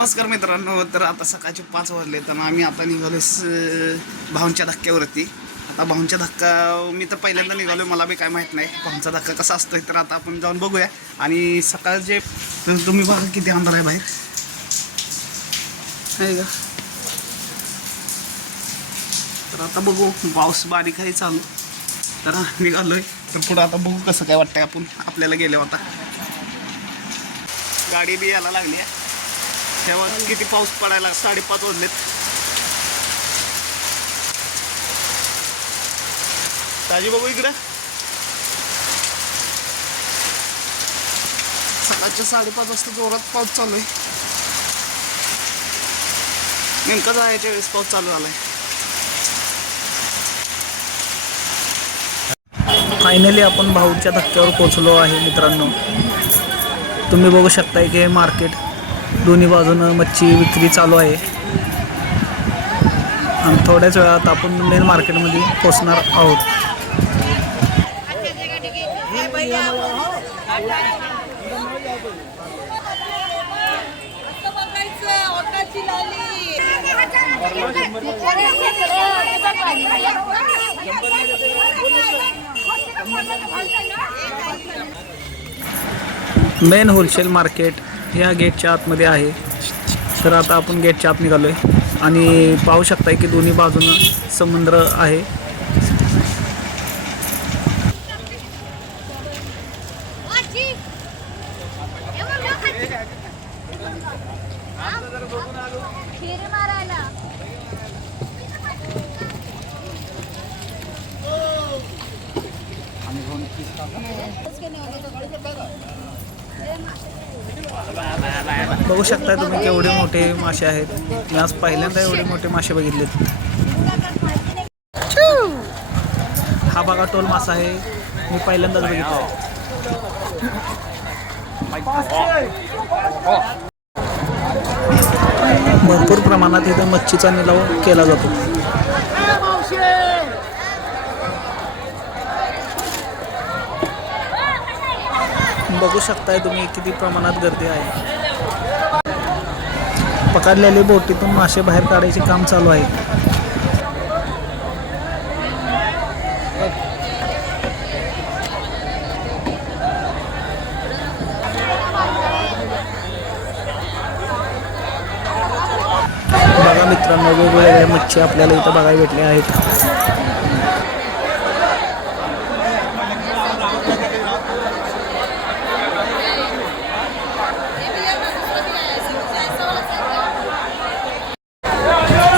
नमस्कार मित्रांनो तर आता सकाळचे पाच वाजले तर आम्ही आता निघालो भाऊंच्या धक्क्यावरती. आता भाऊंच्या धक्का मी तर पहिल्यांदा निघालो मला बी काय माहीत नाही. भाऊंचा धक्का कसा असतो तर आता आपण जाऊन बघूया. आणि सकाळचे तर तुम्ही बघा किती अंधार आहे बाहेर. का? तर आता बघू पाऊस बारीक आहे चालू. तर निघालो निघालोय. तर पुढं आता बघू कसं काय वाटतंय आपण आपल्याला गेलो आता. गाडी बी यायला लागली आहे. तेव्हा किती पाऊस पडायला? साडेपाच वाजलेत. ताजी बघू इकडं. सकाळच्या साडेपाच वाजता जोरात पाऊस चालू आहे. नेमका जायच्या वेळेस पाऊस चालू झालाय. फायनली आपण भाऊच्या धक्क्यावर पोचलो आहे मित्रांनो. तुम्ही बघू शकताय की हे मार्केट दोन्ही बाजूनं मच्छी विक्री चालू आहे. आणि थोड्याच वेळात आपण मेन मार्केटमध्ये पोचणार आहोत. मेन होलसेल मार्केट या गेटच्या आतमध्ये आहे. तर आता आपण गेटच्या आत निघालो आहे आणि पाहू शकताय की दोन्ही बाजूनं समुद्र आहे. बघू शकताय तुम्ही केवढे मोठे मासे आहेत. मी आज पहिल्यांदा एवढे मोठे मासे बघितलेत. हा बघा टोल मासा आहे. मी पहिल्यांदाच बघितला भरपूर प्रमाणात इथं मच्छीचा निलाव केला जातो. बघू शकताय तुम्ही किती प्रमाणात गर्दी आहे. पकडलेले बोटीतून मासे बाहेर काढायचे काम चालू आहे. बघा मित्रांनो वेगवेगळ्या मच्छी आपल्याला इथं बघायला भेटल्या आहेत.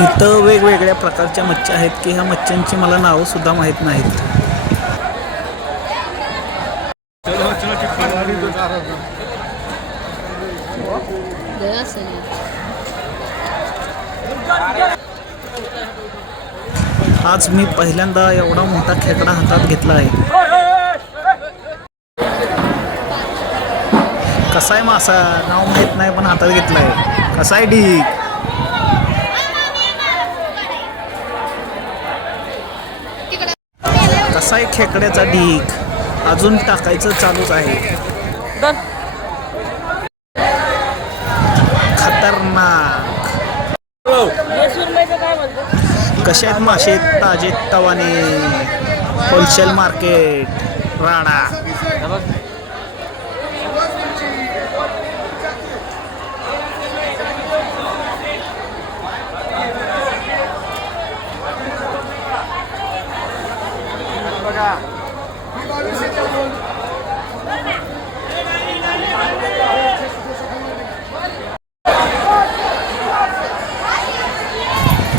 इथं वेगवेगळ्या प्रकारच्या मच्छ्या आहेत की ह्या मच्छ्यांची मला नावं सुद्धा माहीत नाहीत. आज मी पहिल्यांदा एवढा मोठा खेकडा हातात घेतला आहे. कसा आहे मासा? नाव माहीत नाही पण हातात घेतलाय. कसा आहे डी कसा आहे खेकड्याचा ढीक अजून टाकायचं चालूच आहे. खतरनाक. कसे आहेत मासे? ताजे तवाने. होलसेल मार्केट राणा.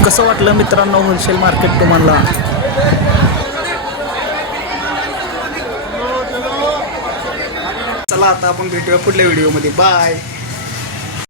कसं वाटलं मित्रांनो होलसेल मार्केट तुम्हाला? चला आता आपण भेटूया पुढल्या व्हिडिओमध्ये. बाय.